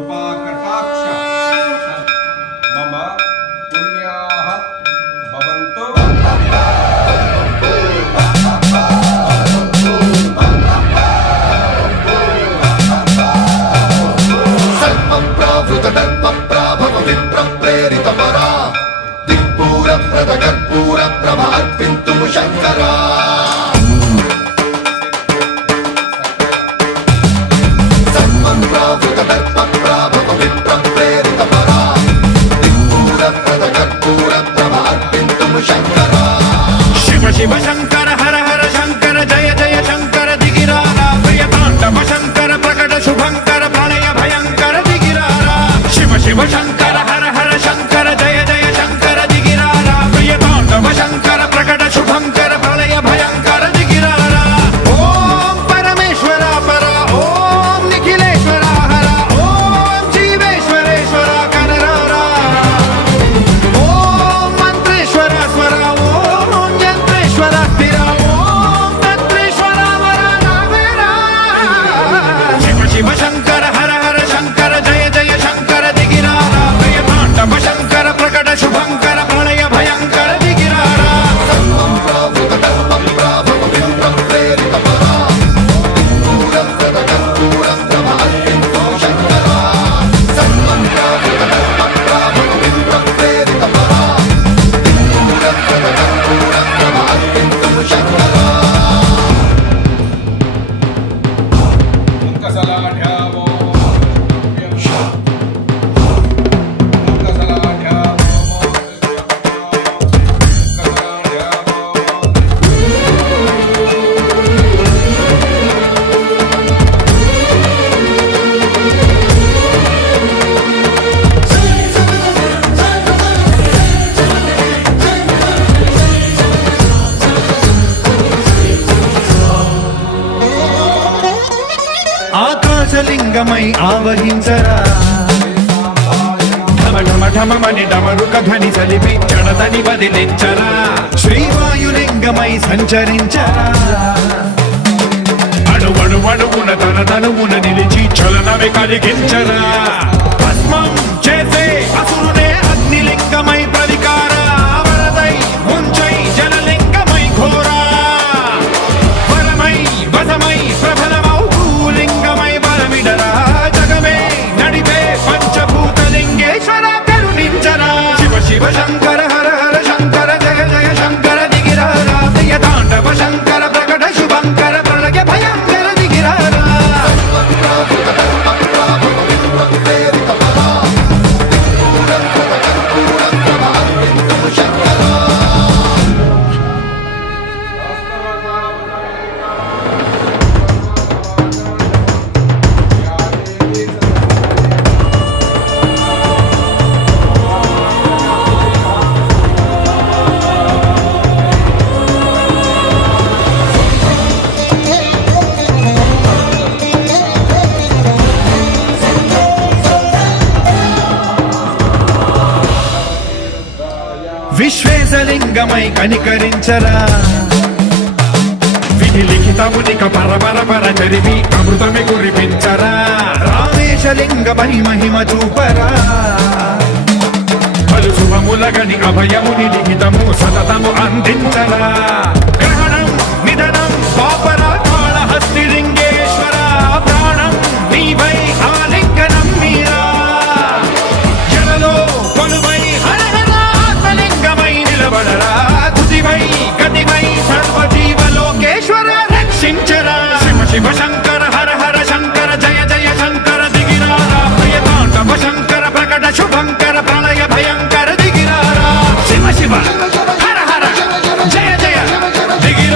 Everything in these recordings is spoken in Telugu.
कृपाकटाक्ष मम पुण्याः भवन्तु। सर्वप्रावृतधर्मप्राभव विप्रप्रेरितपरा दिक्पूरप्रदकर्पूरप्रभ अर्पिन्तु शङ्करा। सर्वप्रावृतधर्मप्राभव विप्रप्रेरितपरा दिक्पूरप्रदकर्पूरप्रभ अर्पिन्तु शङ्करा। शिव शिव शङ्कर हर हर शङ्कर जय जय शङ्कर दिगिरारा प्रियताण्डव शङ्कर प्रकट शुभङ्कर प्रणय भयङ्कर दिगिरारा। शिव शिव शङ्कर हर हर शङ्कर जय जय शङ्कर दिगिरारा प्रियताण्डव शङ्कर प्रकट शुभङ्कर प्रणय भयङ्कर दिगिरारा। ॐ परमेश्वर पर ॐ निखिलेश्वर हर ॐ जीवेश्वरेश्वर कनरारा। ॐ मन्त्रेश्वर स्वर ॐ यन्त्रेश्वर स्थिर ॐ तन्त्रेश्वर वर नावेरा। शिव शिव शङ्कर हर हर शङ्कर जय जय शङ्कर दिगिरारा प्रियताण्डव शङ्कर प्रकट शुभङ्कर प्रणय भयङ्कर दिगिरारा। सर्वप्रावृतधर्मप्राभव विप्रप्रेरितपरा दिक्पूरप्रदकर्पूरप्रभ अर्पिन्तु शङ्करा। सर्वप्रावृतधर्मप्राभव विप्रप्रेरितपरा दिक्पूरप्रदकर्पूरप्रभ अर्पिन्तु शङ्करा। मुक्कसलाढ्यावो मुक्कसलाढ्यावो ఆకాశలింగమై ఆవహించరా ఢమ ఢమ ఢమమని డమరుక ధ్వని సలిపి జడతని వదిలించరా శ్రీవాయులింగమై సంచరించరా అణువణువున తన తనువున నిలిచి చలనమే కలిగించరా భస్మం చేసే అసురునే అగ్నిలింగమై ప్రవికార వరదై ముంచై జలలింగమై ఘోరా వరమై వసమై ప్రబలమౌ భూలింగమై బలమిడరా జగమే నడిపే పంచభూతలింగేశ్వర కరుణించరా। శివ శివ శంకర హర హర శంకర జయ జయ శంకర దిగిరారా ప్రియతాండవ శంకర ప్రకట శుభంకర ప్రళయ భయంకర దిగిరారా। सर्वप्रावृतधर्मप्राभव विप्रप्रेरितपरा दिक्पूरप्रदकर्पूरप्रभ अर्पिन्तु शङ्करा। విశ్వేశలింగమై కనికరించరా విధి లిఖితమునిక పరపర పర చరివి అమృతమి కురిపించరా రామేశలింగమై మహిమ చూపరా పలు శుభములగని అభయముని లిఖితము సతతము అందించరా గ్రహణం నిధనం పాపర కాళహస్తి లింగేశ్వర ప్రాణం నీవై ఆలింగనం మీరా జలలో కొలువై హర హర ఆత్మలింగమై నిలబడరా తుదివై గతివై సర్వజీవలోకేశ్వర రక్షించరా। శివ శివ శంకర హర హర శంకర జయ జయ శంకర దిగిరారా ప్రియతాండవ శంకర ప్రకట శుభంకర ప్రళయ భయంకర దిగిరారా। శివ శివ హర హర జయ జయ దిగిరారా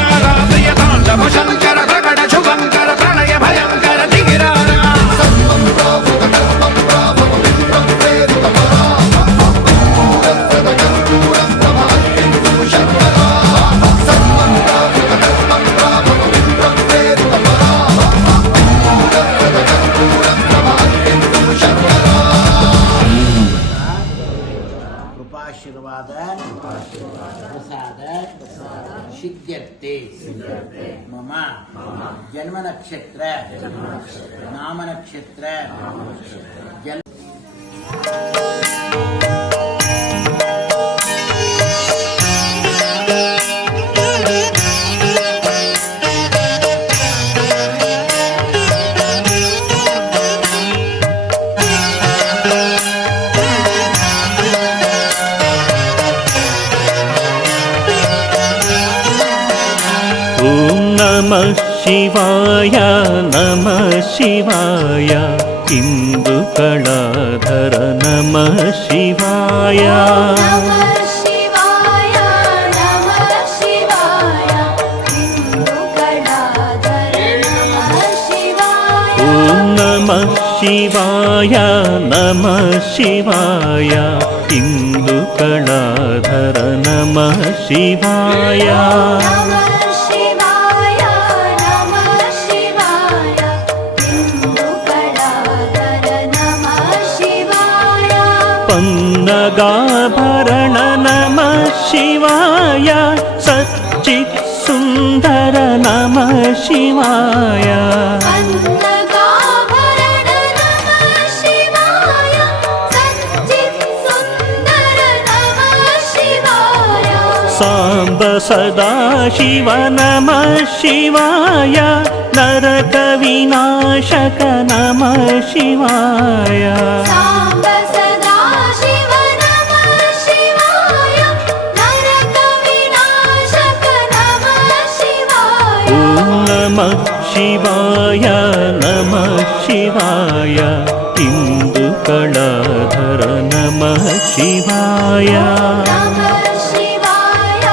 मम जन्म नक्षत्र नाम नक्षत्र जन्म नमः शिवाय इंदु कलाधर नमः शिवाय नमः शिवाय इंदु कलाधर नमः शिवाय ॐ नमः शिवाय इंदु कलाधर नमः शिवाय पन्नगाभरण नमः शिवाय सच्चित् सुन्दर नमः शिवाय पन्नगाभरण नमः शिवाय सच्चित् सुन्दर नमः शिवाय साम्ब सदाशिव नमः शिवाय नरकविनाशक नमः शिवाय साम्ब सदाशिव नमः शिवाय नरकविनाशक नमः शिवाय ॐ नमः शिवाय इंदु कलाधर नमः शिवाय नमः शिवाय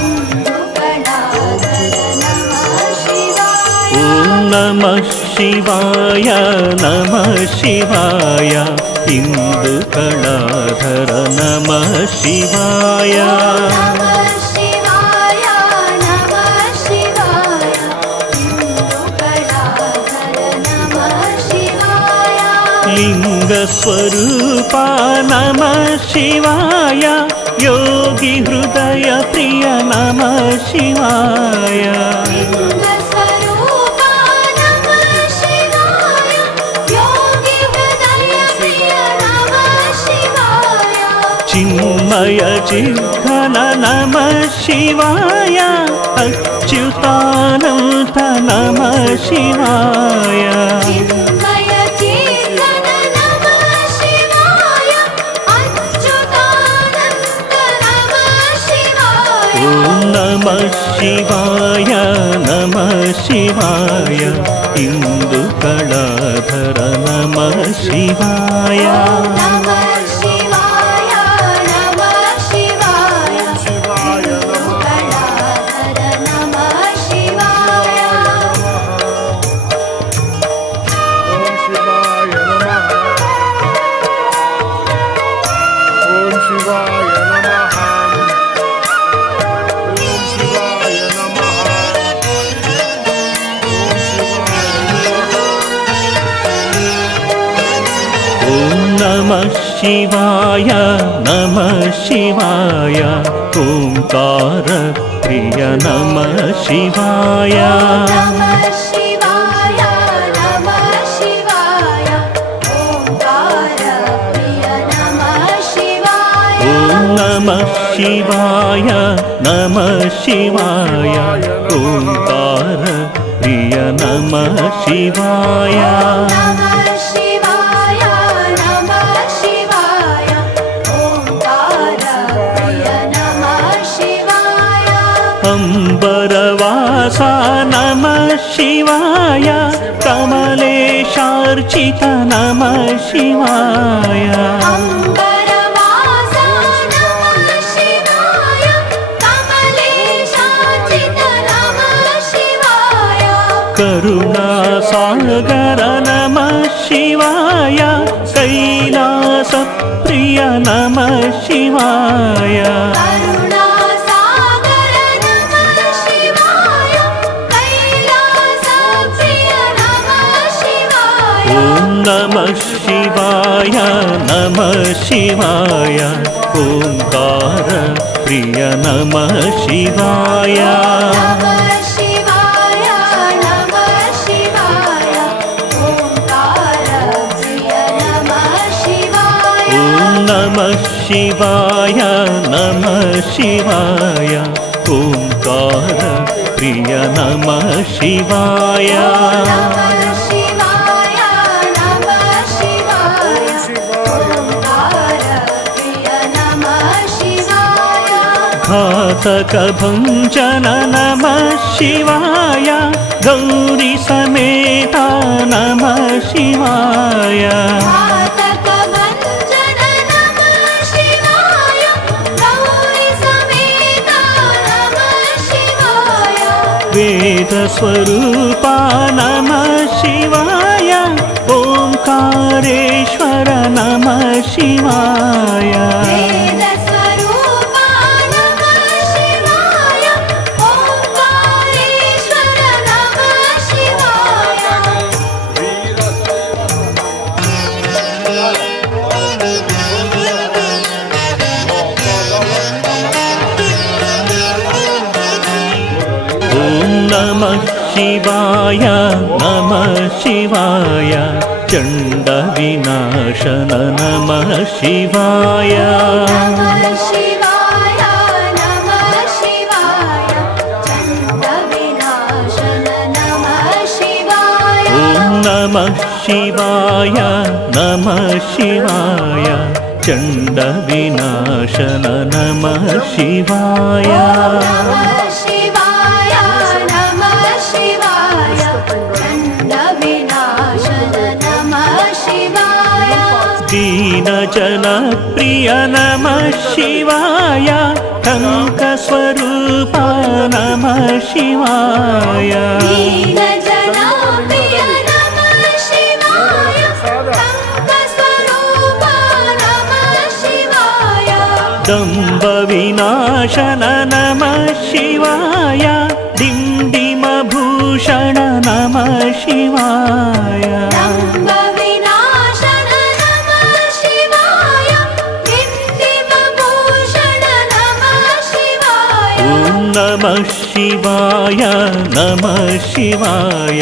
इंदु कलाधर नमः शिवाय ॐ नमः शिवाय इंदु कलाधर नमः शिवाय नमः शिवाय इंदु कलाधर नमः शिवाय लिंगस्वरूपा नमः शिवाय योगी हृदय प्रिय नमः शिवाय लिंगस्वरूपा नमः शिवाय योगी हृदय प्रिय नमः शिवाय चिन्मय चिद्घन नमः शिवाय अच्युतानन्त नमः शिवाय चिन्मय चेतन नमः शिवाय अच्युतानन्त नमः शिवाय ॐ नमः शिवाय इंदु कलाधर नमः शिवाय नमः शिवाय इंदु कलाधर नमः शिवाय नमः शिवाय ओंकार प्रिय नमः शिवाय नमः शिवाय ओंकार प्रिय नमः शिवाय ॐ नमः शिवाय ओंकार प्रिय नमः शिवाय नमः शिवाय ओंकार प्रिय नमः शिवाय अम्बरवासा नमः शिवाय कमलेशार्चित नमः शिवाय अम्बरवासा नमः शिवाय कमलेशार्चित नमः शिवाय करुणासागर नमः शिवाय कैलासप्रिय नमः शिवाय करुणासागर नमः शिवाय कैलासप्रिय नमः शिवाय ॐ नमः शिवाय ओंकार प्रिय नमः शिवाय नमः शिवाय नमः शिवाय ओंकार प्रिय नमः शिवाय ॐ नमः शिवाय नमः शिवाय ओंकार प्रिय नमः शिवाय नमः शिवाय नमः शिवाय ओंकार प्रिय नमः शिवाय घातकभञ्जन नमः शिवाय गौरी समेता नमः शिवाय घातकभञ्जन नमः शिवाय गौरी समेत नमः शिवाय वेदस्वरूपा नमः शिवाय ओंकारेश्वर नमः शिवाय वेदस्वरूपा नमः शिवाय ओंकारेश्वर नमः शिवाय ॐ नमः शिवाय नमः शिवाय चण्डविनाशन नमः शिवाय नमः शिवाय नमः शिवाय चण्डविनाशन नमः शिवाय ॐ नमः शिवाय नमः शिवाय चण्डविनाशन नमः शिवाय नमः शिवाय नमः शिवाय चण्डविनाशन नमः शिवाय दीनजनप्रिय नमः शिवाय टङ्कस्वरूपा नमः शिवाय दीनजनप्रिय नमः शिवाय टङ्कस्वरूपा नमः शिवाय दम्भविनाशन नमः शिवाय डिण्डिमभूषण नमः शिवाय दम्भविनाशन नमः शिवाय डिण्डिमभूषण नमः शिवाय ॐ नमः शिवाय नमः शिवाय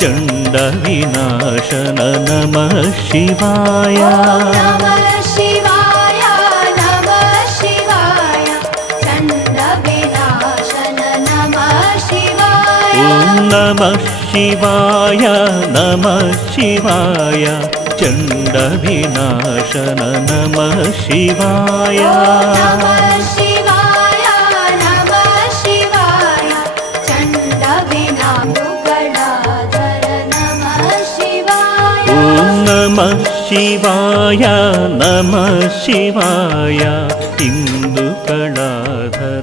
चण्डविनाशन नमः शिवाय नमः शिवाय नमः शिवाय चण्डविनाशन नमः शिवाय ॐ नमः शिवाय नमः शिवाय चण्डविनाशन नमः शिवाय नमः शिवाय नमः शिवाय चण्डविनाशगणाधर नमः शिवाय ॐ नमः शिवाय नमः शिवाय इन्दुकलाधर